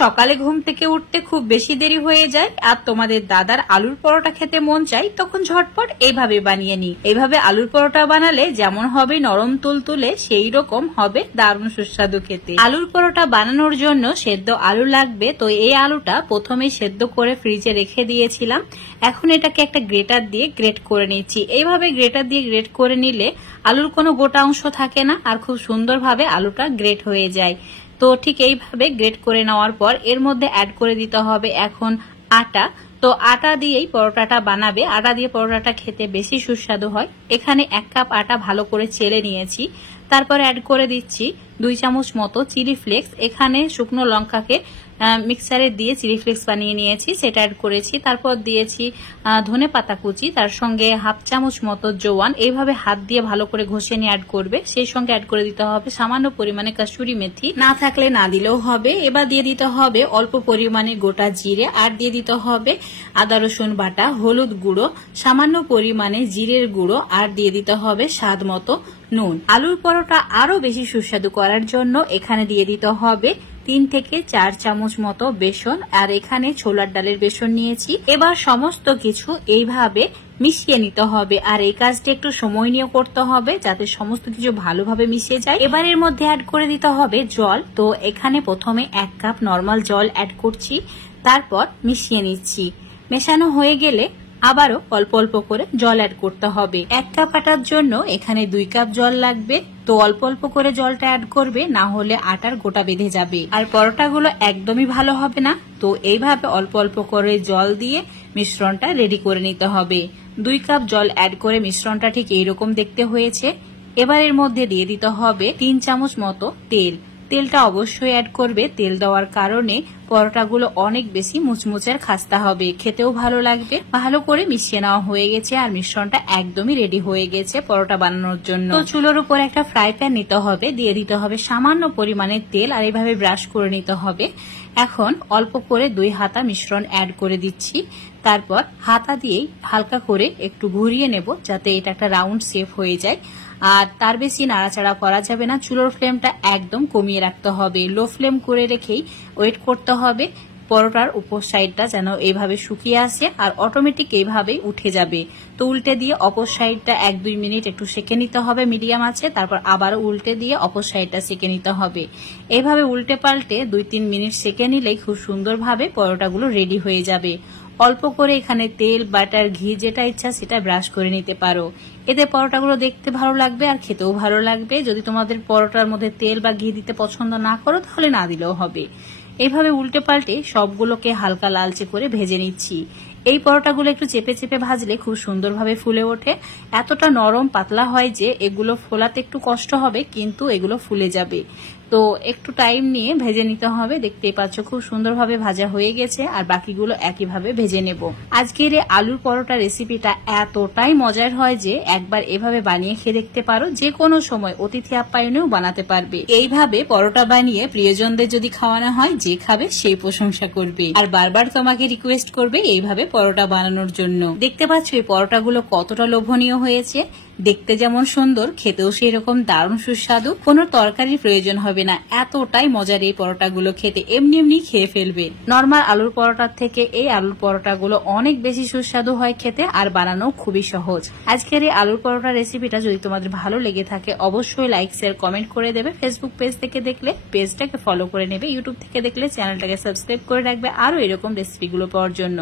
সকালে ঘুম থেকে উঠতে খুব বেশি দেরি হয়ে যায় আর তোমাদের দাদার আলুর পরোটা খেতে মন চাই, তখন ঝটপট এইভাবে বানিয়ে নি। এইভাবে আলুর পরোটা বানালে যেমন হবে নরম তুলতুলে, সেই রকম হবে দারুণ সুস্বাদু খেতে। আলুর পরোটা বানানোর জন্য সেদ্ধ আলু লাগবে। তো এই আলুটা প্রথমে সেদ্ধ করে ফ্রিজে রেখে দিয়েছিলাম। এখন এটাকে একটা গ্রেটার দিয়ে গ্রেট করে নিচ্ছি। এইভাবে গ্রেটার দিয়ে গ্রেট করে নিলে আলুর কোনো গোটা অংশ থাকে না আর খুব সুন্দরভাবে আলুটা গ্রেট হয়ে যায়। তো ঠিক এইভাবে গ্রেট করে নেওয়ার পর এর মধ্যে অ্যাড করে দিতে হবে এখন আটা। তো আটা দিয়েই পরোটাটা বানাবে, আটা দিয়ে পরোটাটা খেতে বেশি সুস্বাদু হয়। এখানে 1 কাপ আটা ভালো করে চেলে নিয়েছি। তারপর অ্যাড করে দিচ্ছি 2 চামচ মতো চিলি ফ্লেক্স। এখানে শুকনো লঙ্কাকে মিক্সারে দিয়ে চিলি ফ্লেক্স বানিয়ে নিয়েছি, সেটা অ্যাড করেছি। তারপর দিয়েছি ধনে পাতা কুচি, তার সঙ্গে 1/2 চামচ মতো জোয়ান। এইভাবে হাত দিয়ে ভালো করে ঘষে নিয়ে অ্যাড করবে। সেই সঙ্গে অ্যাড করে দিতে হবে সামান্য পরিমাণে কাসুরি মেথি, না থাকলে না দিলেও হবে। এবার দিয়ে দিতে হবে অল্প পরিমাণে গোটা জিরে, আর দিয়ে দিতে হবে আদা রসুন বাটা, হলুদ গুঁড়ো, সামান্য পরিমাণে জিরের গুঁড়ো, আর দিয়ে দিতে হবে স্বাদ মতো নুন। আলুর পরোটা আরো বেশি সুস্বাদু করার জন্য এখানে দিয়ে দিতে হবে 3 থেকে 4 চামচ মতো বেসন, আর এখানে ছোলার ডালের বেসন নিয়েছি। এবার সমস্ত কিছু এইভাবে মিশিয়ে নিতে হবে, আর এই কাজটি একটু সময় নিয়ে করতে হবে যাতে সমস্ত কিছু ভালোভাবে মিশে যায়। এবার এর মধ্যে অ্যাড করে দিতে হবে জল। তো এখানে প্রথমে 1 কাপ নর্মাল জল অ্যাড করছি, তারপর মিশিয়ে নিচ্ছি। মেশানো হয়ে গেলে আবারও অল্প অল্প করে জল অ্যাড করতে হবে। 1 কাপ আটার জন্য এখানে 2 কাপ জল লাগবে। তো অল্প অল্প করে জলটা অ্যাড করবে, না হলে আটার গোটা বেঁধে যাবে আর পরোটাগুলো একদমই ভালো হবে না। তো এইভাবে অল্প অল্প করে জল দিয়ে মিশ্রণটা রেডি করে নিতে হবে। 2 কাপ জল অ্যাড করে মিশ্রণটা ঠিক এইরকম দেখতে হয়েছে। এবার এর মধ্যে দিয়ে দিতে হবে 3 চামচ মতো তেল। তেলটা অবশ্যই অ্যাড করবে, তেল দেওয়ার কারণে পরোটাগুলো অনেক বেশি মুচমুচের খাস্তা হবে, খেতেও ভালো লাগবে। ভালো করে মিশিয়ে নেওয়া হয়ে গেছে আর মিশ্রণটা একদমই রেডি হয়ে গেছে পরোটা বানানোর জন্য। তো চুলোর উপর একটা ফ্রাই প্যান নিতে হবে, দিয়ে দিতে হবে সামান্য পরিমাণে তেল, আর এইভাবে ব্রাশ করে নিতে হবে। এখন অল্প করে 2 হাতা মিশ্রণ অ্যাড করে দিচ্ছি। তারপর হাতা দিয়েই হালকা করে একটু ঘুরিয়ে নেব যাতে এটা একটা রাউন্ড শেপ হয়ে যায়। আর তার বেশি নাড়াচাড়া করা যাবে না, চুলোর ফ্লেমটা একদম কমিয়ে রাখতে হবে। লো ফ্লেম করে রেখেই ওয়েট করতে হবে পরোটার উপর সাইডটা যেন এইভাবে শুকিয়ে আসে আর অটোমেটিক এইভাবেই উঠে যাবে। তো উল্টে দিয়ে অপর সাইডটা 1-2 মিনিট একটু সেঁকে নিতে হবে মিডিয়াম আছে, তারপর আবারও উল্টে দিয়ে অপর সাইডটা সেঁকে নিতে হবে। এইভাবে উল্টে পাল্টে 2-3 মিনিট সেঁকে নিলেই খুব সুন্দরভাবে পরোটাগুলো রেডি হয়ে যাবে। অল্প করে এখানে তেল, বাটার, ঘি যেটা ইচ্ছা সেটা ব্রাশ করে নিতে পারো। এতে পরোটাগুলো দেখতে ভালো লাগবে আর খেতেও ভালো লাগবে। যদি তোমাদের পরোটার মধ্যে তেল বা ঘি দিতে পছন্দ না করো তাহলে না দিলেও হবে। এইভাবে উল্টে পাল্টে সবগুলোকে হালকা লালচে করে ভেজে নিচ্ছি। এই পরোটাগুলো একটু চেপে চেপে ভাজলে খুব সুন্দরভাবে ফুলে ওঠে। এতটা নরম পাতলা হয় যে এগুলো ফোলাতে একটু কষ্ট হবে, কিন্তু এগুলো ফুলে যাবে। তো একটু টাইম নিয়ে ভেজে নিতে হবে। দেখতেই পাচ্ছ খুব সুন্দরভাবে ভাজা হয়ে গেছে, আর বাকিগুলো একইভাবে ভেজে নেব। আজকের এই আলুর পরোটা রেসিপিটা এতটাই মজার হয় যে একবার এভাবে বানিয়ে খেয়ে দেখতে পারো। যে কোনো সময় অতিথি আপ্যায়নেও বানাতে পারবে। এইভাবে পরোটা বানিয়ে প্রিয়জনদের যদি খাওয়ানো হয়, যে খাবে সেই প্রশংসা করবে আর বারবার তোমাকে রিকোয়েস্ট করবে এইভাবে পরোটা বানানোর জন্য। দেখতে পাচ্ছ এই পরোটাগুলো কতটা লোভনীয় হয়েছে। দেখতে যেমন সুন্দর, খেতেও সেই রকম দারুণ সুস্বাদু। কোনো তরকারির প্রয়োজন হবে না, এতটাই মজার এই পরোটাগুলো খেতে। এমনি এমনি খেয়ে ফেলবে। নর্মাল আলুর পরোটার থেকে এই আলুর পরোটাগুলো অনেক বেশি সুস্বাদু হয় খেতে, আর বানানো খুবই সহজ। আজকের এই আলুর পরোটা রেসিপিটা যদি তোমাদের ভালো লেগে থাকে অবশ্যই লাইক, শেয়ার, কমেন্ট করে দেবে। ফেসবুক পেজ থেকে দেখলে পেজটাকে ফলো করে নেবে, ইউটিউব থেকে দেখলে চ্যানেলটাকে সাবস্ক্রাইব করে রাখবে আরো এরকম রেসিপিগুলো পাওয়ার জন্য।